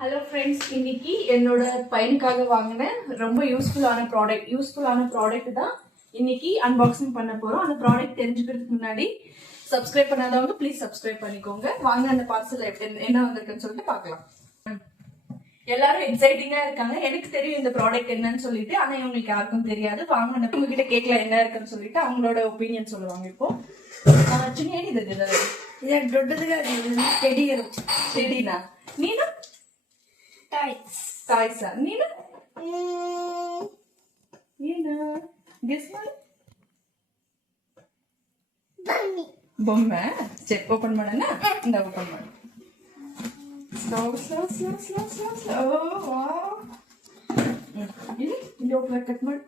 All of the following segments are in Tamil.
ஹலோ ஃப்ரெண்ட்ஸ், இன்னைக்கு என்னோட பையனுக்காக வாங்கின ரொம்ப யூஸ்ஃபுல்லான ப்ராடக்ட் தான் இன்னைக்கு அன்பாக்சிங் பண்ண போறோம். அந்த ப்ராடக்ட் தெரிஞ்சுக்கிறதுக்கு முன்னாடி சப்ஸ்கிரைப் பண்ணாதவங்க ப்ளீஸ் சப்ஸ்கிரைப் பண்ணிக்கோங்க. வாங்க அந்த பார்சல் என்ன வந்திருக்குன்னு சொல்லிட்டு பார்க்கலாம். எல்லாரும் எக்ஸைட்டிங்கா இருக்காங்க. எனக்கு தெரியும் இந்த ப்ராடக்ட் என்னன்னு சொல்லிட்டு, ஆனா இவங்களுக்கு யாருக்கும் தெரியாது. வாங்க அந்த உங்ககிட்ட கேட்கல என்ன இருக்குன்னு சொல்லிட்டு அவங்களோட ஒப்பீனியன் சொல்லுவாங்க. இப்போ சின்ன இது ದೊಡ್ಡದಿಗೆ செடினா நீனா ಟಾಯ್ಸಾ ನೀನು ಏನು ಗೆಸ್ ಮಾಡು. ಬೊಮ್ಮೆ ಚೆಕ್ ಓಪನ್ ಮಾಡೋಣ. ಇಂದ ಓಪನ್ ಮಾಡು. ಸ್ಲೋ ಇಲ್ಲಿ ಓಪನ್ ಕಟ್ ಮಾಡು.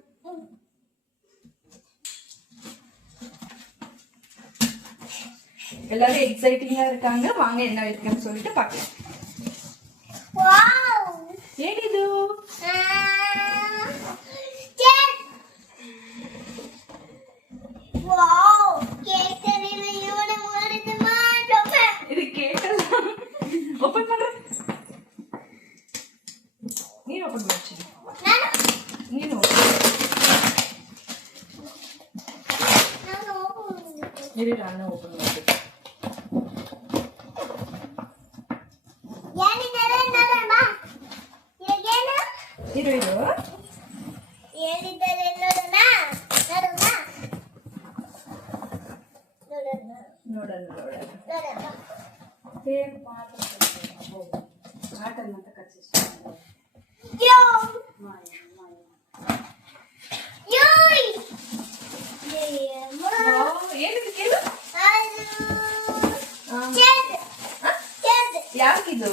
எல்லாரும் எக்ஸைட்டிங்கா இருக்காங்க. வாங்க என்ன இருக்குன்னு சொல்லிட்டு பார்க்கலாம். ಏನಿದು? ಇದು ಕೇಕ್ ಅಲ್ಲ. ಓಪನ್ ಮಾಡ್ರೆ ನೀನು ಓಪನ್ ಮಾಡ್ತೀನಿ. ನೀನು ಇರಿ, ನಾನು ಓಪನ್ ಮಾಡ್ತೀನಿ. ಇರು ನೋಡೋಣ. ಆಟನ್ನಂತ ಕಚ್ಚಿಸ್ತು. ಏನಿದು ಕೇಳು. ಯಾಕಿದು?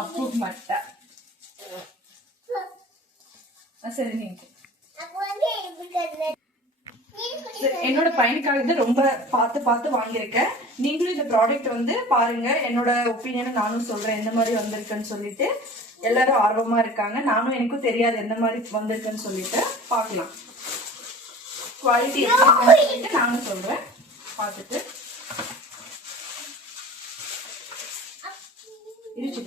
ಅಪ್ಪು ಮಟ್ಟ சரி. நீங்க என்னோட பையனுக்காக ரொம்ப பார்த்து வாங்கியிருக்கேன். நீங்களும் இந்த ப்ராடக்ட் வந்து பாருங்க. என்னோட ஒப்பீனியனை நானும் சொல்றேன் எந்த மாதிரி வந்திருக்குன்னு சொல்லிட்டு. எல்லாரும் ஆர்வமா இருக்காங்க. நானும் எனக்கும் தெரியாது எந்த மாதிரி வந்திருக்குன்னு சொல்லிட்டு பார்க்கலாம். குவாலிட்டி எப்படி சொல்லிட்டு நானும் சொல்றேன். பார்த்துட்டு இருச்சு.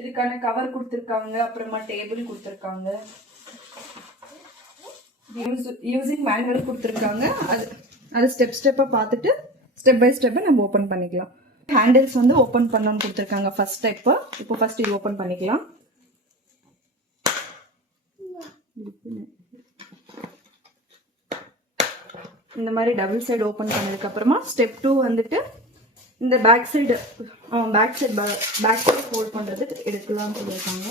இதுக்கான கவர் கொடுத்துருக்காங்க. அப்புறமா டேபிள் கொடுத்துருக்காங்க. யூசிங் மேனுவல் கொடுத்துருக்காங்க. அது ஸ்டெப்பா பார்த்துட்டு ஸ்டெப் பை ஸ்டெப்பை நம்ம ஓப்பன் பண்ணிக்கலாம். ஹேண்டில்ஸ் வந்து ஓப்பன் பண்ணணும்னு கொடுத்துருக்காங்க ஃபர்ஸ்ட் ஸ்டெப்பு. இப்போ ஃபர்ஸ்ட் இது ஓப்பன் பண்ணிக்கலாம். இந்த மாதிரி டபுள் சைடு ஓப்பன் பண்ணதுக்கு அப்புறமா ஸ்டெப் 2 வந்துட்டு இந்த பேக் சைடு ஹோல்ட் பண்றதுக்கு எடுக்கலாம்னு சொல்லியிருக்காங்க.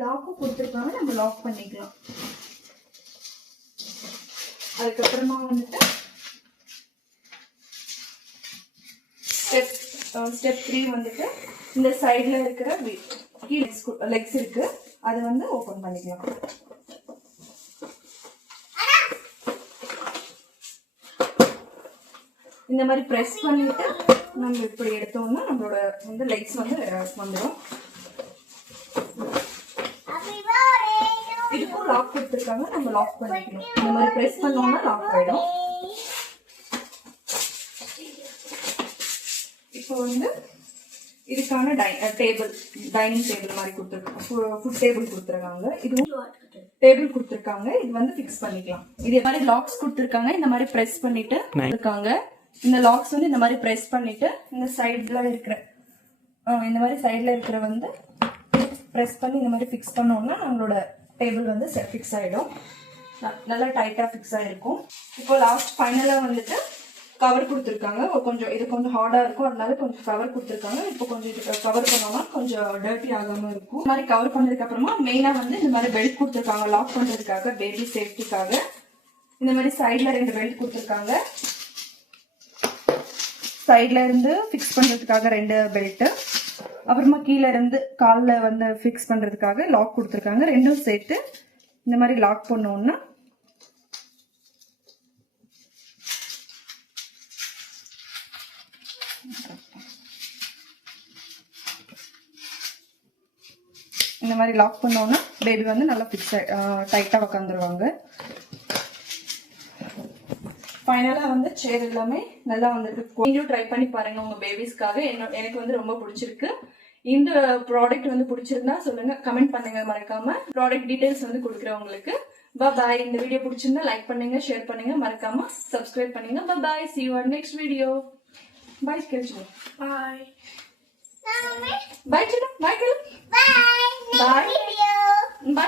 லாக்கும் கொடுத்துருக்காங்க. நம்ம லாக் பண்ணிக்கலாம். அதுக்கப்புறமா வந்துட்டு ஸ்டெப் 3 வந்துட்டு இந்த சைட்ல இருக்கிற லெக்ஸ் இருக்கு, அது வந்து ஓபன் பண்ணிக்கலாம். இந்த மாதிரி பிரஸ் பண்ணிட்டு நம்ம இப்படி எடுத்தோம்னா நம்மளோட வந்து லெக்ஸ் வந்து வந்துடும். இதுக்கும் லாக் கொடுத்துருக்காங்க. நம்ம லாக் பண்ணிக்கணும். இந்த மாதிரி பிரஸ் பண்ணோம்னா லாக் ஆயிடும். இப்போ வந்து இதுக்கான டைனிங் டேபிள் மாதிரி கொடுத்துருக்காங்க. ஃபுட் டேபிள் கொடுத்துருக்காங்க. இதுவும் டேபிள் கொடுத்துருக்காங்க. இது வந்து ஃபிக்ஸ் பண்ணிக்கலாம். இது மாதிரி லாக்ஸ் கொடுத்துருக்காங்க. இந்த மாதிரி பிரஸ் பண்ணிட்டு இருக்காங்க. இந்த லாக்ஸ் வந்து இந்த மாதிரி பிரஸ் பண்ணிட்டு இந்த சைட்ல இருக்கிற வந்து பிரஸ் பண்ணி இந்த மாதிரி ஃபிக்ஸ் பண்ணோம்னா நம்மளோட டேபிள் வந்து ஃபிக்ஸ் ஆயிடும். நல்லா டைட்டா ஃபிக்ஸ் ஆயிருக்கும். இப்போ லாஸ்ட் ஃபைனலா வந்துட்டு கவர் கொடுத்துருக்காங்க. இது கொஞ்சம் ஹார்டா இருக்கும், அதனால கொஞ்சம் கவர் கொடுத்துருக்காங்க. இப்போ கொஞ்சம் இது கவர் பண்ணோம்னா கொஞ்சம் டர்ட்டி ஆகாம இருக்கும். இந்த மாதிரி கவர் பண்ணதுக்கு அப்புறமா மெயினா வந்து இந்த மாதிரி பெல்ட் கொடுத்துருக்காங்க லாக் பண்றதுக்காக, பேபி சேஃப்டிக்காக. இந்த மாதிரி சைட்ல 2 பெல்ட் கொடுத்துருக்காங்க. சைட்ல இருந்து ஃபிக்ஸ் பண்றதுக்காக 2 பெல்ட், அப்புறமா கீழே இருந்து காலில் வந்து ஃபிக்ஸ் பண்றதுக்காக லாக் கொடுத்துருக்காங்க. ரெண்டும் சேர்த்து இந்த மாதிரி லாக் பண்ணோம்னா இந்த மாதிரி லாக் பண்ணோம்னா பேபி வந்து நல்லா ஃபிக்ஸ் டைட்டா உட்காந்துருவாங்க. ஃபைனலா வந்து சேர் எல்லாமே நல்லா வந்துருக்கு. நீங்களும் ட்ரை பண்ணி பாருங்க உங்க பேபிஸ்க்காக. எனக்கு வந்து ரொம்ப பிடிச்சிருக்கு. இந்த ப்ராடக்ட் வந்து பிடிச்சிருந்தா சொல்லுங்க, கமெண்ட் பண்ணுங்க மறக்காம. ப்ராடக்ட் டீடைல்ஸ் வந்து கொடுக்குறேன் உங்களுக்கு. பாய். இந்த வீடியோ பிடிச்சிருந்தா லைக் பண்ணுங்க, ஷேர் பண்ணுங்க, மறக்காம சப்ஸ்கிரைப் பண்ணுங்க. பாய். See you on next video. Bye Kelchu. Bye. Bye Chulu. Bye Kelchu. Bye. Bye. Bye.